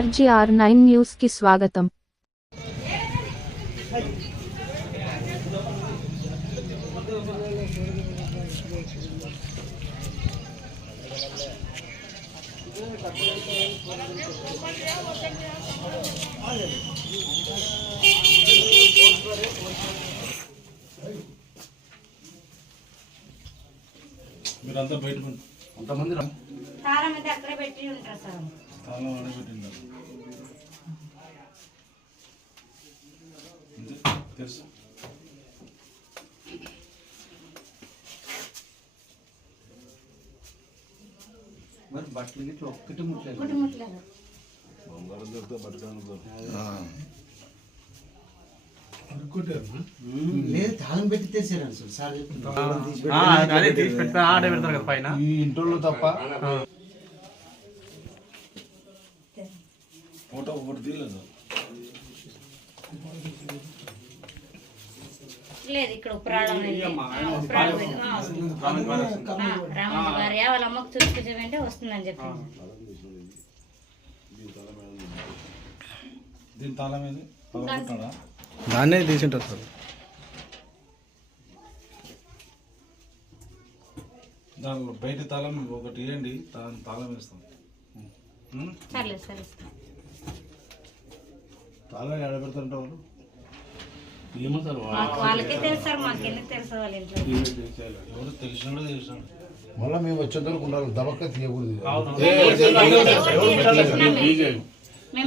RGR9 news కి స్వాగతం. మీరంతా బయట అంతమంది తాళం అయితే అక్కడే పెట్టి ఉంటారు సార్. తాళం అక్కడ పెట్టిండారు తెలుసు. మరి బట్టలు గిట్ల ఒక్కటి ముట్లేదు. బంగారం దొరికితే బతకాను లేదు తాళం పెట్టి తెచ్చారు సార్ ఈ ఇంట్లో తప్ప ఫోటో ఒకటి తీయలేదు. లేదు ఇక్కడ ఉప్రాళం రామయ్య భార్య వాళ్ళ అమ్మకు చూపించమంటే వస్తుందని చెప్పి దీని తాళం ఏది పగలగొట్టాడా? దాన్నే తీసుంటారు సార్. దానిలో బయట తాళం ఒకటి ఇవ్వండి, తాళం వేస్తాం. సర్లే సరే తాళం ఎడ పెడతారంటే వాళ్ళు ఏమో సార్ వాళ్ళకే తెలుసు సార్, మాకెందుకు తెలుసు వాళ్ళ ఇంట్లో. ఎవరు తెలిసినాడో తెలిసినాడు. మళ్ళీ మేము వచ్చేందుకు ఉండాలి, దబక్క తీయకూడదు.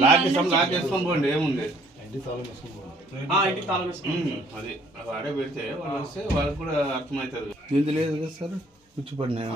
లాగేస్తాం పోండి, ఏముంది ఇంటి తాళం వేసుకుని అది ఆడే పెడితే వాళ్ళు వస్తే వాళ్ళకి కూడా అర్థమవుతుంది. ఇది లేదు కదా సార్, కూర్చోపడినాయి.